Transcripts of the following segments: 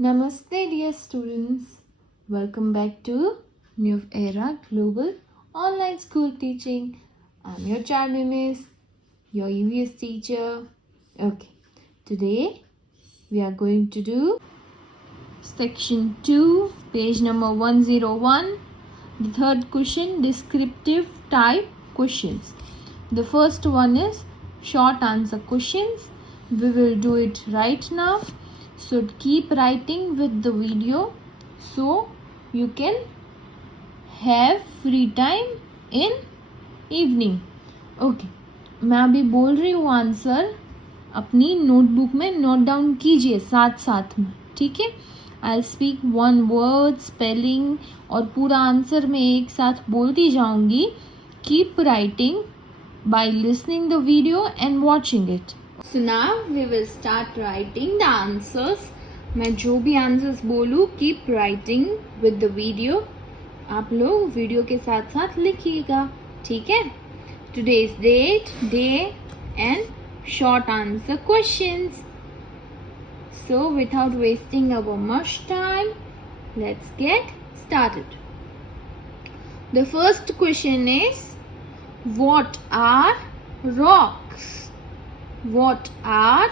Namaste, dear students. Welcome back to New Era Global Online School Teaching. I'm your channel miss, your EVS teacher. Okay, today we are going to do section 2, page number 101. The third question, descriptive type questions. The first one is short answer questions. We will do it right now. So keep writing with the video so you can have free time in evening. Okay, मैं अभी बोल रही हूँ answer, अपनी notebook में note down कीजिए साथ साथ में, ठीक है. I speak one word spelling और पूरा आंसर मैं एक साथ बोलती जाऊंगी. Keep writing by listening the video and watching it. So now we will start writing the answers. मैं जो भी आंसर्स बोलूँ keep writing with the video. आप लोग वीडियो के साथ साथ लिखिएगा, ठीक है. Today's date, day and short answer questions. So without wasting our much time, let's get started. The first question is, what are rocks? What are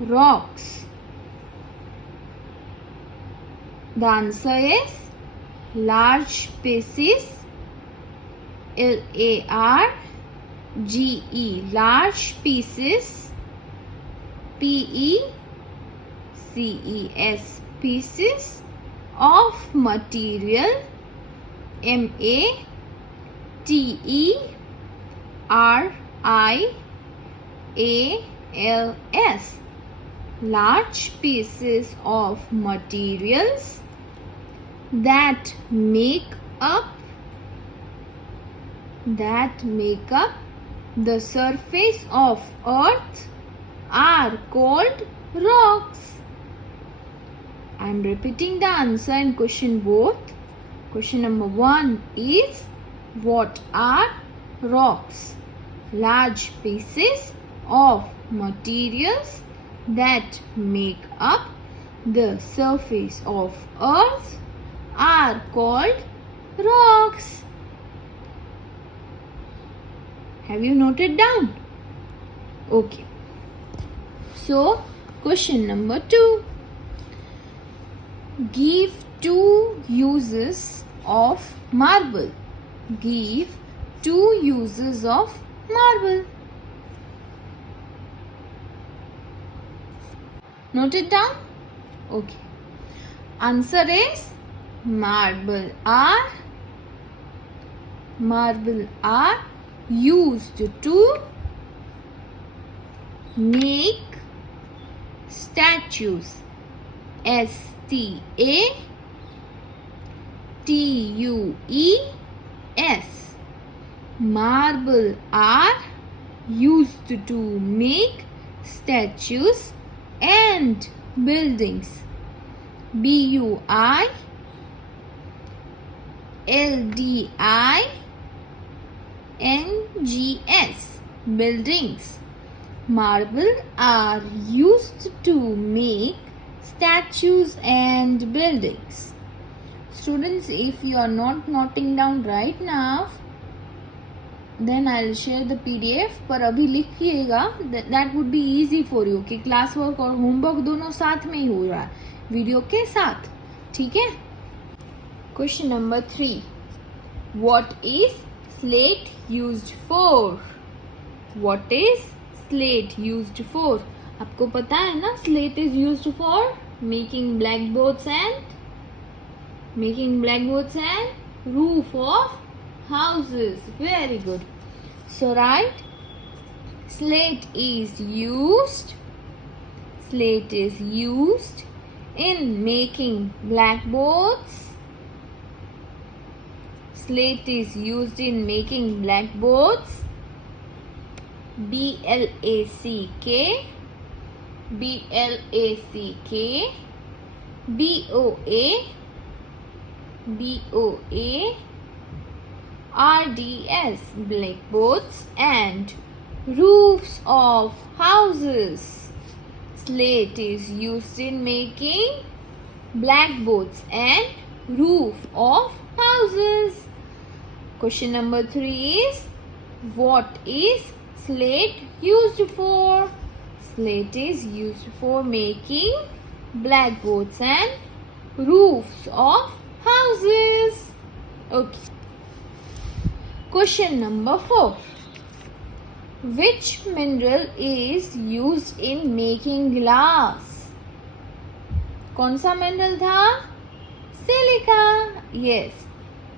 rocks? The answer is large pieces. L-A-R-G-E, large pieces. P-E-C-E-S, pieces of material. M-A-T-E-R-I-A-L-S, large pieces of materials that make up the surface of earth are called rocks. I am repeating the answer in question both. Question number 1 is, what are rocks? Large pieces of materials that make up the surface of earth are called rocks. Have you noted down? Okay. So, question number 2. Give 2 uses of marble. Give 2 uses of marble. Note it down? Okay. Answer is marble are used to make statues. S-T-A-T-U-E-S. Marble are used to make statues and buildings. B-U-I-L-D-I-N-G-S, buildings. Marble are used to make statues and buildings. Students, if you are not noting down right now, then I'll share the PDF. पर अभी लिखिएगा, that would be easy for you कि class work और homework दोनों साथ में ही हो रहा है वीडियो के साथ, ठीक है. Question number 3. What is slate used for? What is slate used for? आपको पता है ना, slate is used for making blackboards and roof of houses. Very good. So write, slate is used in making blackboards. Slate is used in making blackboards. B-L-A-C-K, B-O-A-R-D-S, blackboards and roofs of houses. Slate is used in making blackboards and roof of houses. Question number 3 is, what is slate used for? Slate is used for making blackboards and roofs of houses. Okay. Question number 4. Which mineral is used in making glass? कौन सा mineral था? Silica. Yes.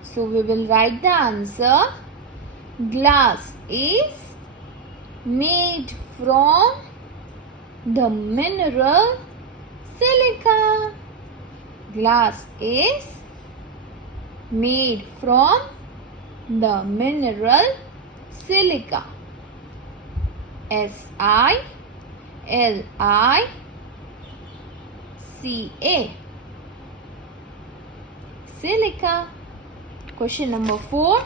So we will write the answer. Glass is made from the mineral silica. Glass is made from the mineral silica. SILICA. Silica. Question number 4.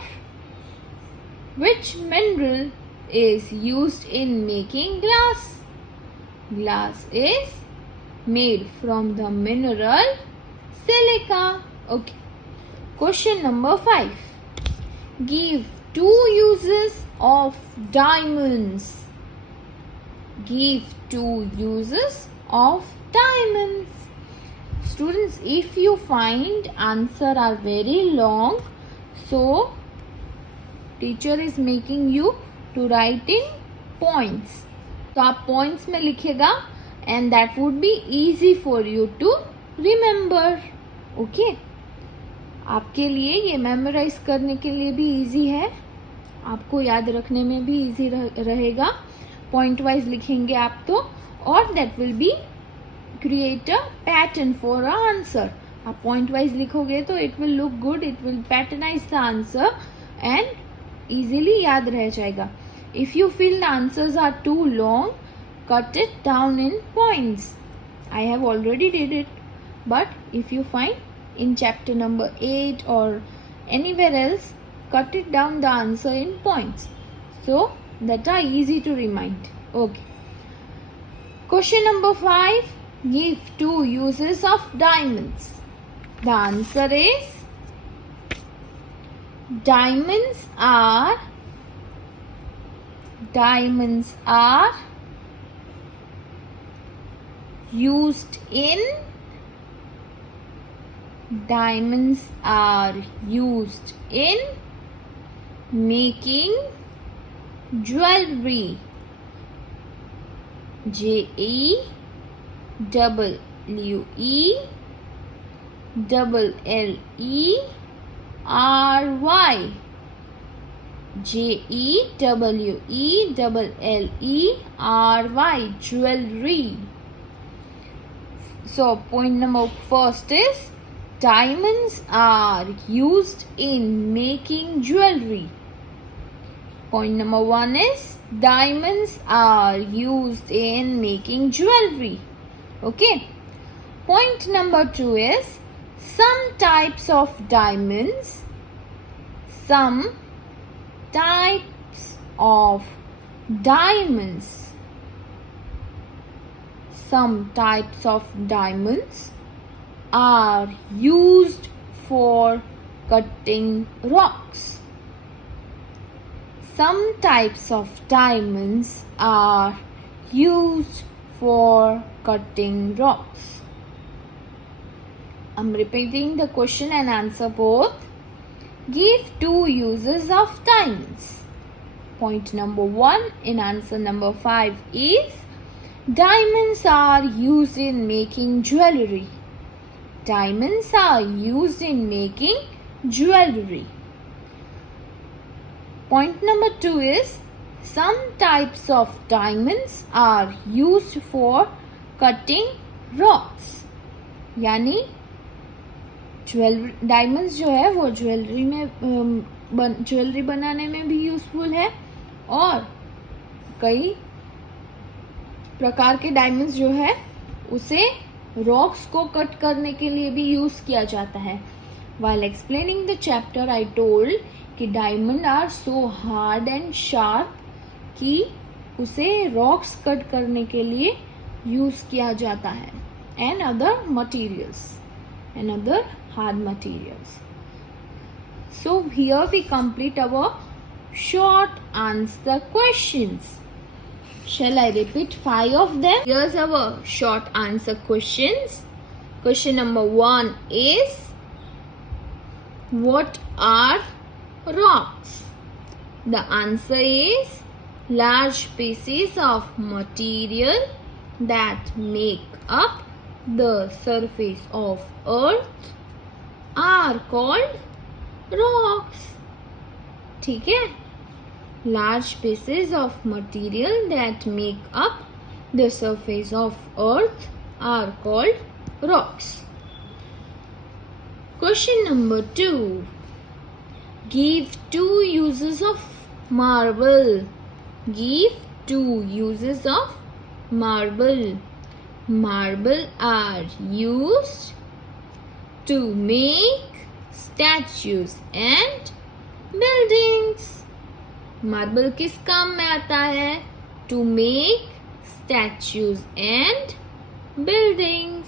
Which mineral is used in making glass? Glass is made from the mineral silica. Okay. Question number 5. Give 2 uses of diamonds. Give 2 uses of diamonds. Students, if you find answer are very long, so teacher is making you to write in points. तो आप points में लिखेगा and that would be easy for you to remember. Okay? आपके लिए ये memorise करने के लिए भी इजी है, आपको याद रखने में भी इजी रहेगा. पॉइंट वाइज लिखेंगे आप तो, और that will be create a pattern for a answer. आप पॉइंट वाइज लिखोगे तो it will look good, it will patternize the answer and easily याद रह जाएगा. If you feel the answers are too long, cut it down in points. I have already did it, but if you find in chapter number 8 or anywhere else, cut it down the answer in points so that are easy to remind. Okay. Question number 5. Give 2 uses of diamonds. The answer is, diamonds are used in making jewelry. JEWELLERY. JEWELLERY. Jewelry. So point number first is, diamonds are used in making jewelry. Point number 1 is, diamonds are used in making jewelry. Okay. Point number 2 is, some types of diamonds. Some types of diamonds. Some types of diamonds are used for cutting rocks. Some types of diamonds are used for cutting rocks. I'm repeating the question and answer both. Give 2 uses of diamonds. Point number 1 in answer number 5 is, diamonds are used in making jewelry. Diamonds are used in making jewelry. Point number 2 is, some types of diamonds are used for cutting rocks. यानी diamonds जो है वो jewellery में jewellery बनाने में भी useful है, और कई प्रकार के डायमंड्स जो है उसे रॉक्स को कट करने के लिए भी यूज किया जाता है. While explaining the chapter, I told कि diamond are so hard and sharp कि उसे रॉक्स कट करने के लिए यूज किया जाता है, and other materials. and other hard materials. So here we complete our short answer questions. Shall I repeat 5 of them? Here's our short answer questions. Question number 1 is, what are rocks? The answer is, large pieces of material that make up the surface of earth are called rocks. ठीक है? Large pieces of material that make up the surface of earth are called rocks. Question number 2. Give 2 uses of marble. Give 2 uses of marble. Marble are used to make statues and buildings. Marble किस काम में आता है? To make statues and buildings.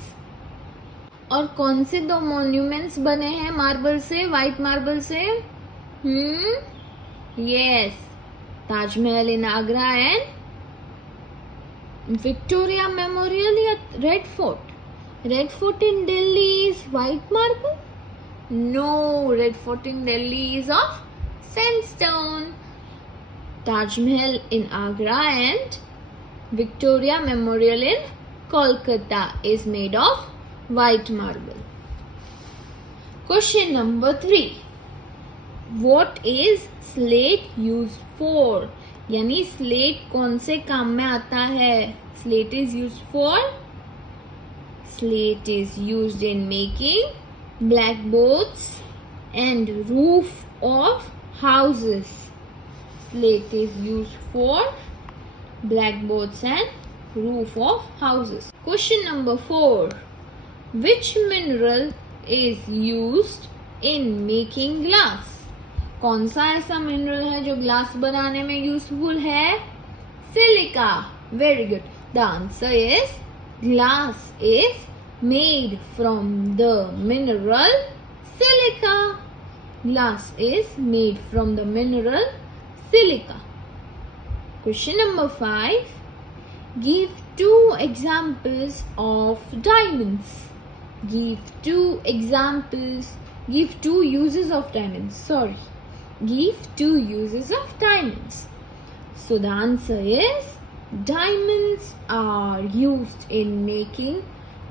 और कौन से 2 monuments बने हैं मार्बल से, व्हाइट मार्बल से? Yes, Taj Mahal in Agra and Victoria Memorial या Red Fort. Red Fort in Delhi is white marble? No, Red Fort in Delhi is of sandstone. Taj Mahal in Agra and Victoria Memorial in Kolkata is made of white marble. Question number 3. What is slate used for? यानी slate कौन से काम में आता है? Slate is used for? Slate is used in making blackboards and roof of houses. Slate is used for blackboards and roof of houses. Question number 4. Which mineral is used in making glass? कौन सा ऐसा mineral है जो glass बनाने में useful है? Silica. Very good. The answer is, glass is made from the mineral silica. Glass is made from the mineral silica. Question number 5. Give 2 examples of diamonds. Give 2 examples. Give 2 uses of diamonds. Sorry. Give 2 uses of diamonds. So the answer is, diamonds are used in making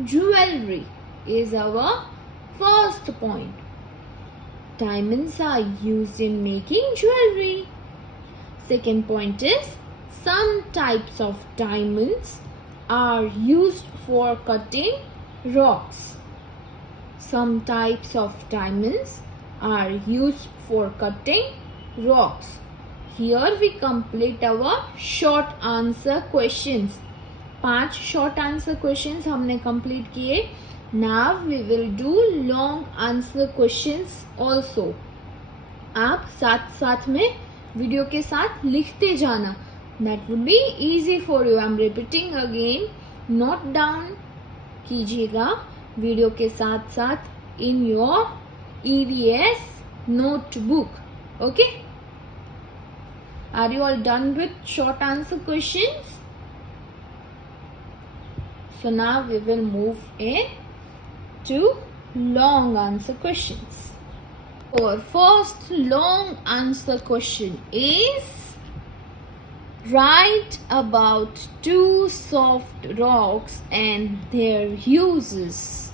jewelry is our first point. Diamonds are used in making jewelry. Second point is, some types of diamonds are used for cutting rocks. Some types of diamonds are used for cutting rocks. Here we complete our short answer questions. 5 short answer questions हमने complete किए. Now we will do long answer questions also. आप साथ साथ में video के साथ लिखते जाना. That would be easy for you. I'm repeating again. Note down कीजिएगा वीडियो के साथ साथ in your EVS notebook. Okay? Are you all done with short answer questions? So now we will move in to long answer questions. Our first long answer question is, write about 2 soft rocks and their uses.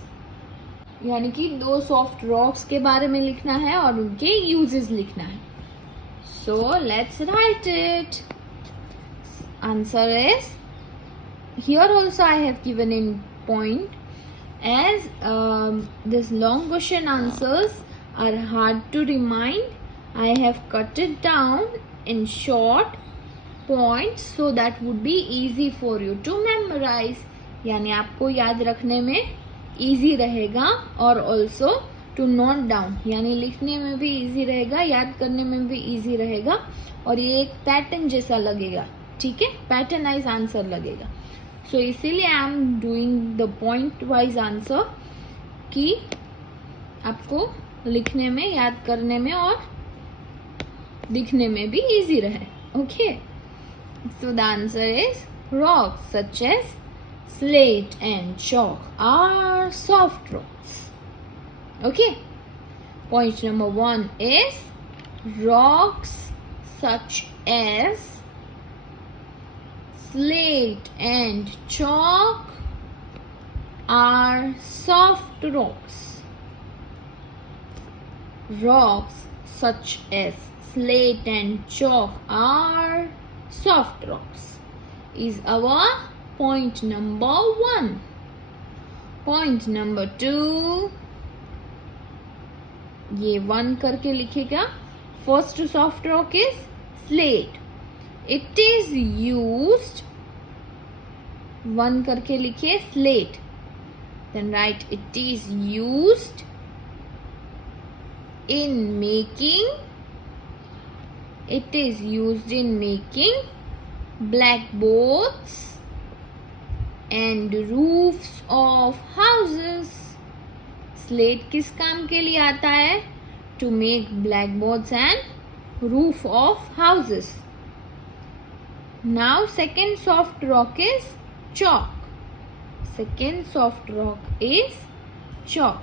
यानी कि 2 soft rocks के बारे में लिखना है और उनके uses लिखना है. So let's write it. Answer is, here also I have given in point, as this long question answers are hard to remind. I have cut it down in short points so that would be easy for you to memorize. यानी आपको याद रखने में easy रहेगा और also to note down, यानी लिखने में भी easy रहेगा, याद करने में भी easy रहेगा और ये एक पैटर्न जैसा लगेगा. ठीक है, पैटर्नाइज आंसर लगेगा. सो इसीलिए I am doing the point wise answer कि आपको लिखने में, याद करने में और दिखने में भी इजी रहे. Okay, so the answer is rocks such as slate and chalk are soft rocks. Okay, point number 1 is rocks such as slate and chalk are soft rocks. Rocks such as slate and chalk are soft rocks is our point number 1. Point number 2, ये 1 करके लिखेगा. First soft rock is slate. It is used, 1 करके लिखे slate, then write it is used in making, it is used in making blackboards and roofs of houses. Slate किस काम के लिए आता है? To make blackboards and roof of houses. Now second soft rock is chalk. Second soft rock is chalk.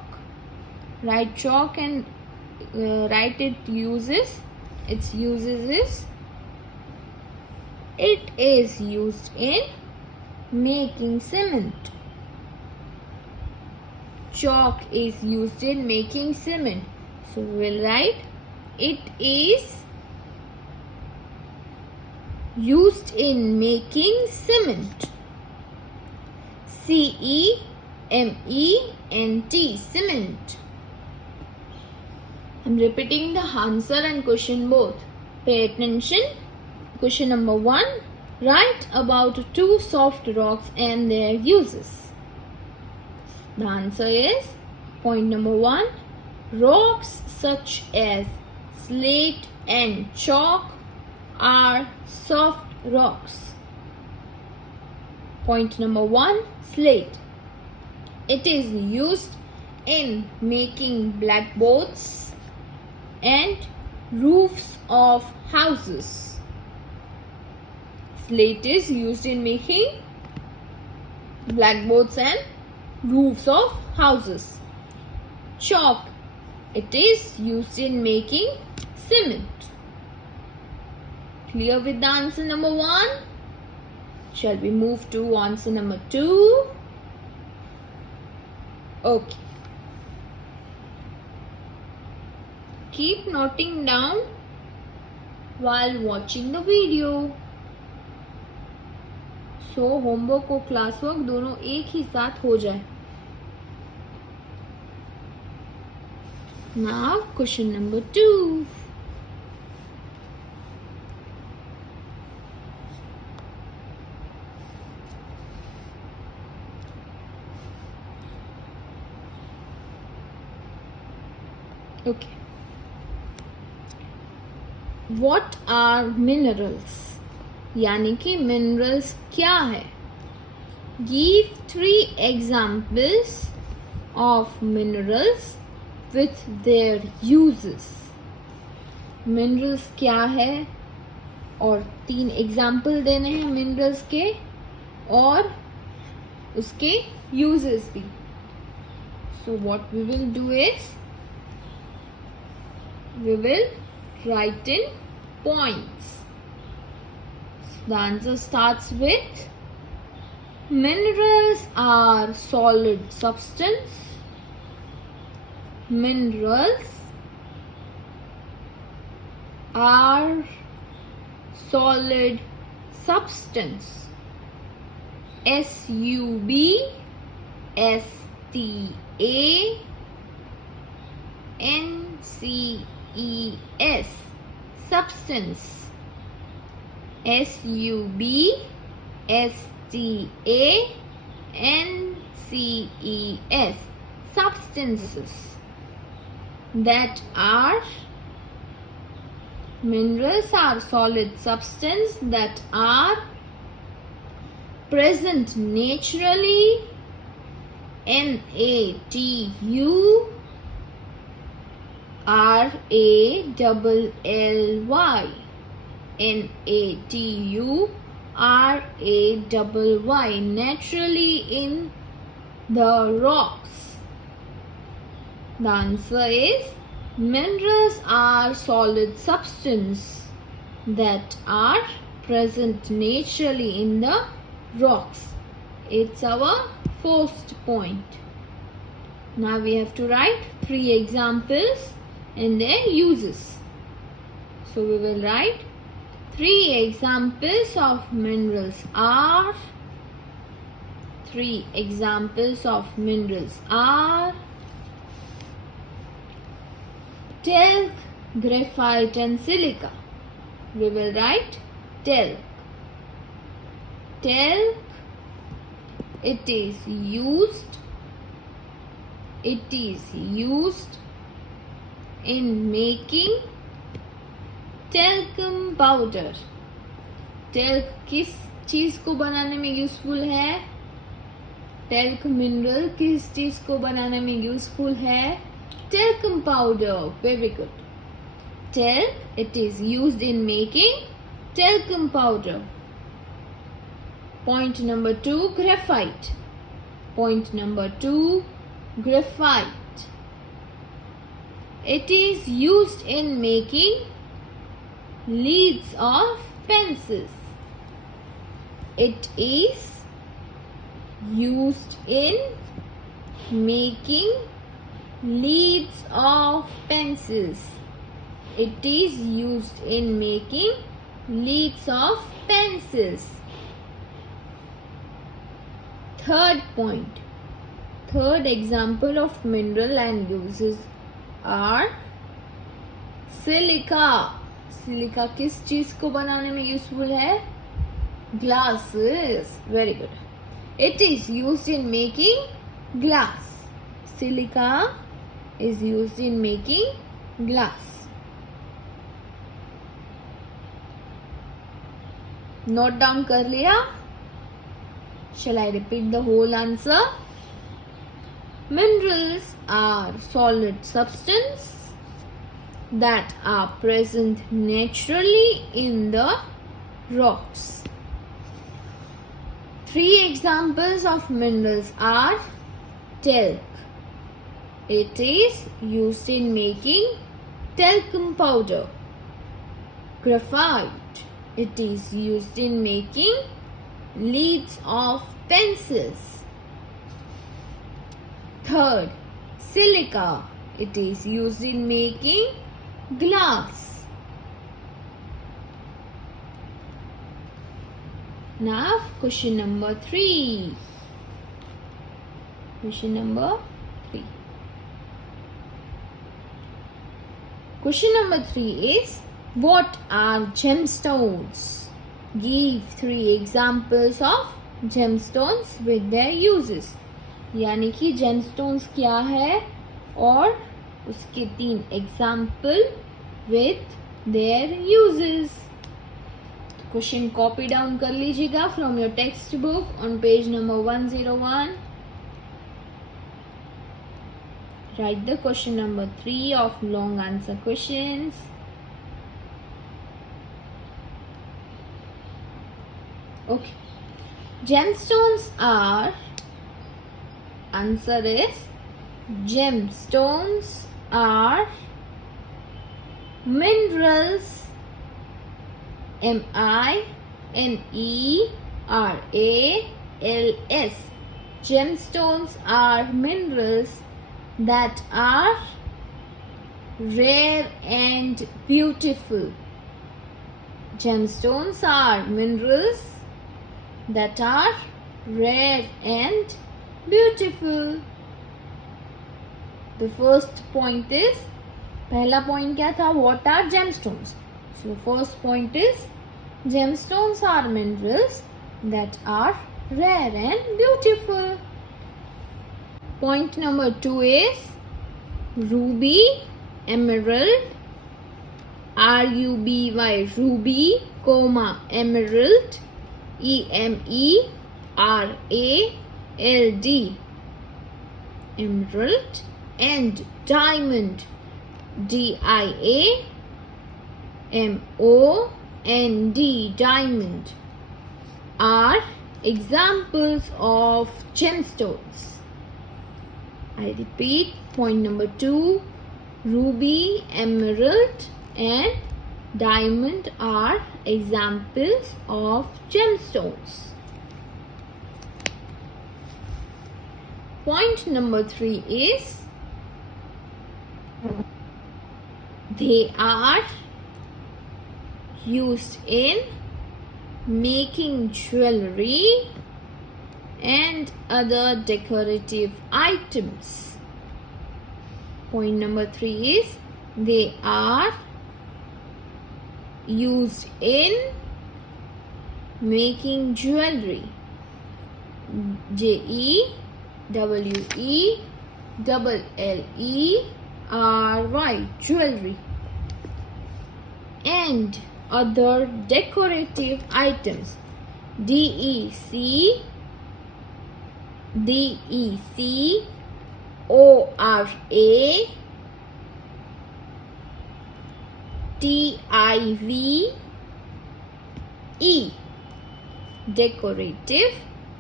Write chalk and write its uses. Its uses is, it is used in making cement. Chalk is used in making cement. So we will write it is used in making cement. C-E-M-E-N-T, cement. I'm repeating the answer and question both. Pay attention. Question number 1. Write about 2 soft rocks and their uses. The answer is point number 1. Rocks such as slate and chalk are soft rocks. Point number 1. Slate. It is used in making blackboards and roofs of houses. Slate is used in making blackboards and roofs of houses. Chalk, it is used in making cement. Clear with the answer number 1? Shall we move to answer number 2? Okay. Keep noting down while watching the video. So homework और classwork दोनों एक ही साथ हो जाए. Now question number 2. Okay. What are minerals? यानी कि minerals क्या है? Give 3 examples of minerals with their uses. Minerals क्या है और 3 example देने हैं minerals के और उसके uses भी. So what we will do is we will write in points. The answer starts with minerals are solid substance. Minerals are solid substance. S-U-B-S-T-A-N-C-E-S, substance. S-U-B-S-T-A-N-C-E-S, substances. That are, minerals are solid substance that are present naturally, N-A-T-U RALLY. NATURALY. Naturally in the rocks. The answer is minerals are solid substance that are present naturally in the rocks. It's our first point. Now we have to write 3 examples and their uses. So we will write 3 examples of minerals are. 3 examples of minerals are talc, graphite and silica. We will write talc. Talc, it is used in making talcum powder. talc किस चीज को बनाने में useful है? talc mineral किस चीज को बनाने में यूजफुल है? talcum powder. Very good. Talc, it is used in making talcum powder. Point number 2, graphite. Point number 2, graphite. It is used in making leads of pencils. It is used in making leads of pencils. It is used in making leads of pencils. Third point. Third example of mineral and uses are silica. Silica किस चीज को बनाने में useful है? Glasses. Very good. It is used in making glass. Silica is used in making glass. Note down कर लिया? Shall I repeat the whole answer? Minerals are solid substance that are present naturally in the rocks. 3 examples of minerals are talc. It is used in making talcum powder. Graphite. It is used in making leads of pencils. Third, silica. It is used in making glass. Now, question number 3. Question number 3. Question number 3 is, what are gemstones? Give 3 examples of gemstones with their uses. यानी कि gemstones क्या है और उसके 3 example with their uses. Question copy down कर लीजिएगा from your text book on page number 101. Write the question number 3 of long answer questions. Okay. Gemstones are, answer is, gemstones are minerals, minerals. Gemstones are minerals that are rare and beautiful. Gemstones are minerals that are rare and beautiful. The first point is, पहला point क्या था? What are gemstones? So first point is, gemstones are minerals that are rare and beautiful. Point number 2 is ruby, emerald, RUBY, ruby, comma, emerald, EMERALD, emerald, and diamond, D-I-A-M-O-N-D, diamond, are examples of gemstones. I repeat, point number 2, ruby, emerald and diamond are examples of gemstones. Point number 3 is they are used in making jewelry and other decorative items. Point number 3 is they are used in making jewelry. Jewelry, jewelry, and other decorative items. DECORATIVE, decorative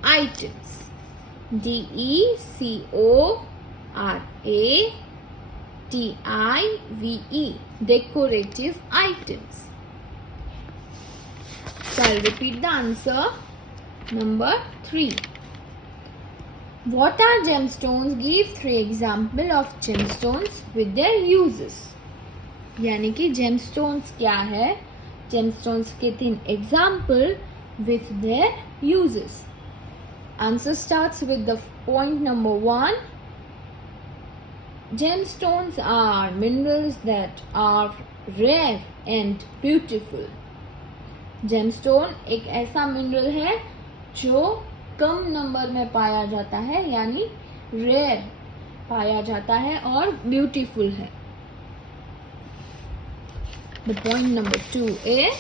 items. DECORATIVE, decorative items. So I'll repeat the answer. Number 3. What are gemstones? Give 3 examples of gemstones with their uses. यानी कि gemstones क्या है? Gemstones के 3 example with their uses. Answer starts with the point number 1. Gemstones are minerals that are rare and beautiful. Gemstone एक ऐसा mineral है जो कम number में पाया जाता है, यानी रेयर पाया जाता है और ब्यूटीफुल है. The point number 2 is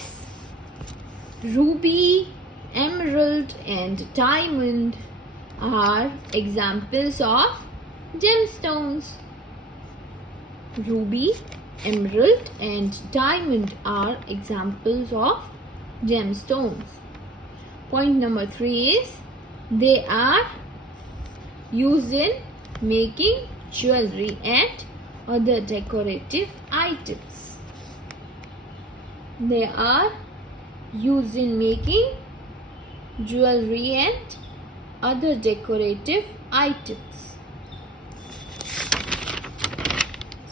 ruby, emerald and diamond are examples of gemstones. Ruby, emerald and diamond are examples of gemstones. Point number 3 is they are used in making jewelry and other decorative items. They are used in making jewelry and other decorative items.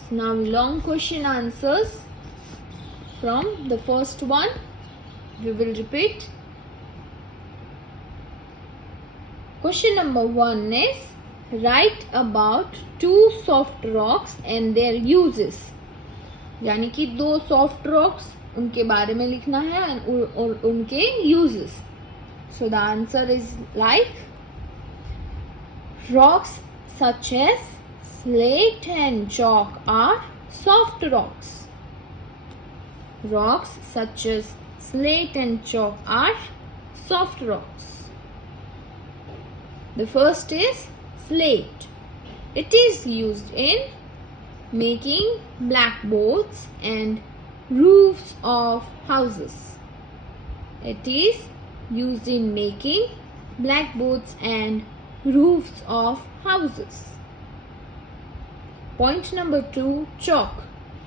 So now long question answers from the first one. We will repeat. Question number 1 is write about 2 soft rocks and their uses. यानी कि 2 soft rocks उनके बारे में लिखना है और उनके uses. So the answer is like rocks such as slate and chalk are soft rocks. Rocks such as slate and chalk are soft rocks. The first is slate. It is used in making blackboards and roofs of houses. It is used in making blackboards and roofs of houses. Point number 2, chalk.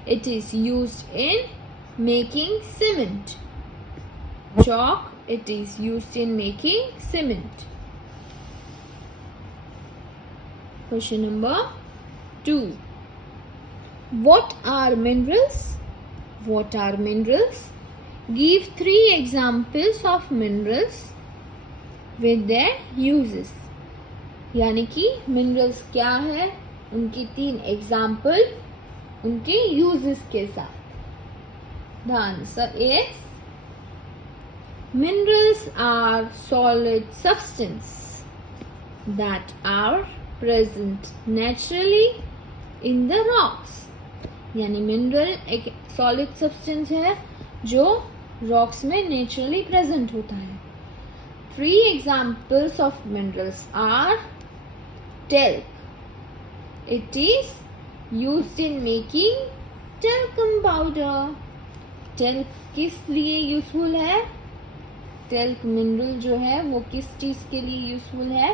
It is used in making cement. Chalk, it is used in making cement. Question number 2. What are minerals? What are minerals? Give 3 examples of minerals with their uses. यानी कि minerals क्या है, उनकी 3 example उनके uses के साथ. The answer is minerals are solid substance that are present naturally in the rocks. यानी mineral एक सॉलिड सब्सटेंस है जो रॉक्स में नेचुरली प्रेजेंट होता है. 3 examples of minerals are talc. It is used in making talcum powder. Talc किस लिए useful है? टेल्क मिनरल जो है वो किस चीज के लिए यूजफुल है?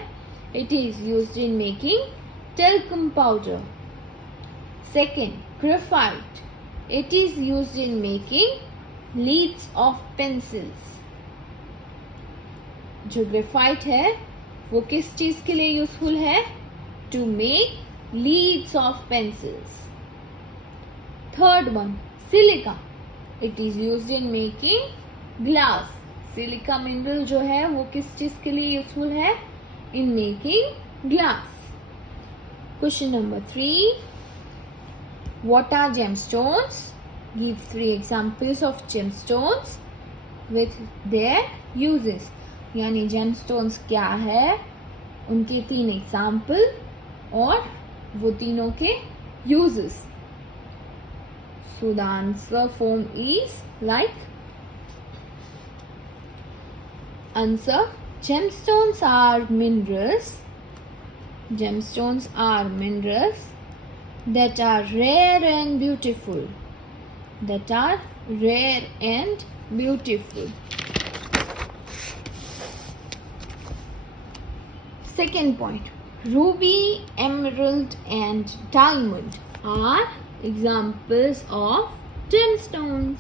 It is used in making talcum powder. Second, graphite. It is used in making leads of pencils. जो ग्रेफाइट है वो किस चीज के लिए यूजफुल है? To make leads of pencils. Third one, silica. It is used in making glass. Silica mineral जो है वो किस चीज के लिए यूजफुल है? In making glass. Question number 3. What are gemstones? Give 3 examples of gemstones with their uses. यानी gemstones क्या है, उनके 3 एग्जाम्पल और वो तीनों के uses. So the answer form is like answer. Gemstones are minerals. Gemstones are minerals that are rare and beautiful. That are rare and beautiful. Second point. Ruby, emerald and diamond are examples of gemstones.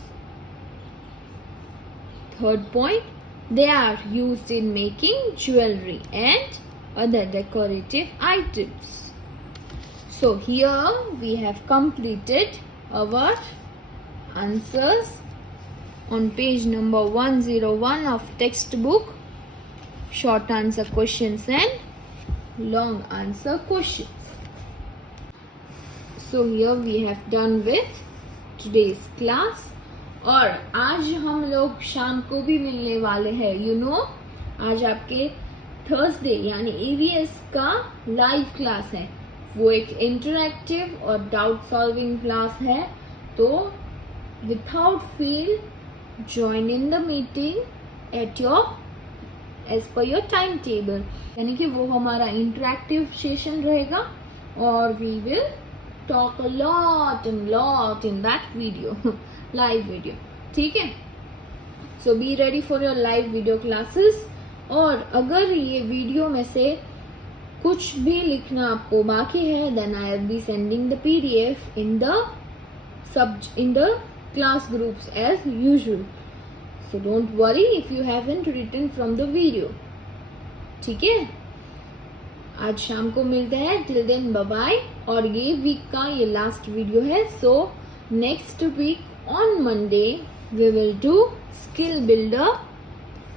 Third point. They are used in making jewelry and other decorative items. So here we have completed our answers on page number 101 of textbook. Short answer questions and long answer questions. So here we have done with today's class. और आज हम लोग शाम को भी मिलने वाले हैं. आज आपके थर्सडे यानी EVS का लाइव क्लास है. वो एक इंटरैक्टिव और डाउट सॉल्विंग क्लास है. तो without fail join in the meeting at your as per your timetable. यानी कि वो हमारा इंटरैक्टिव सेशन रहेगा और we will talk a lot in that video, live video. ठीक है? So be ready for your live video classes. और अगर ये वीडियो में से कुछ भी लिखना आपको बाकी है, then I will be sending the PDF in the class groups as usual. So don't worry if you haven't written from the video. ठीक है? आज शाम को मिलते हैं. Till then bye bye. और ये वीक का ये लास्ट वीडियो है. So next week on Monday we will do skill builder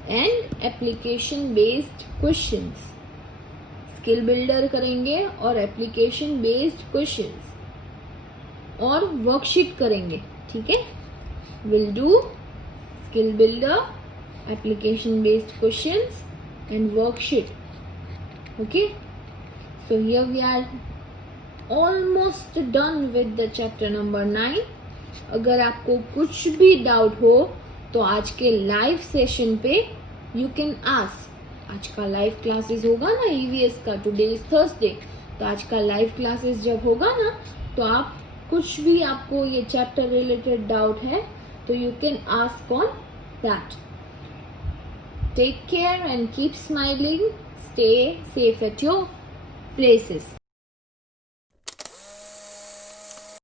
and application based questions. Skill builder करेंगे और एप्लीकेशन बेस्ड क्वेश्चंस और वर्कशीट करेंगे. ठीक है? Will do skill builder, application based questions and worksheet. Okay? So here we are almost done with the chapter number 9. अगर आपको कुछ भी डाउट हो तो आज के लाइव सेशन पे यू कैन आस्क. आज का लाइव क्लासेस होगा ना EVS का. Today is Thursday. तो आज का लाइव क्लासेस जब होगा ना तो आप कुछ भी आपको ये चैप्टर रिलेटेड डाउट है तो you can ask on that. Take care and keep smiling. Stay safe at your places.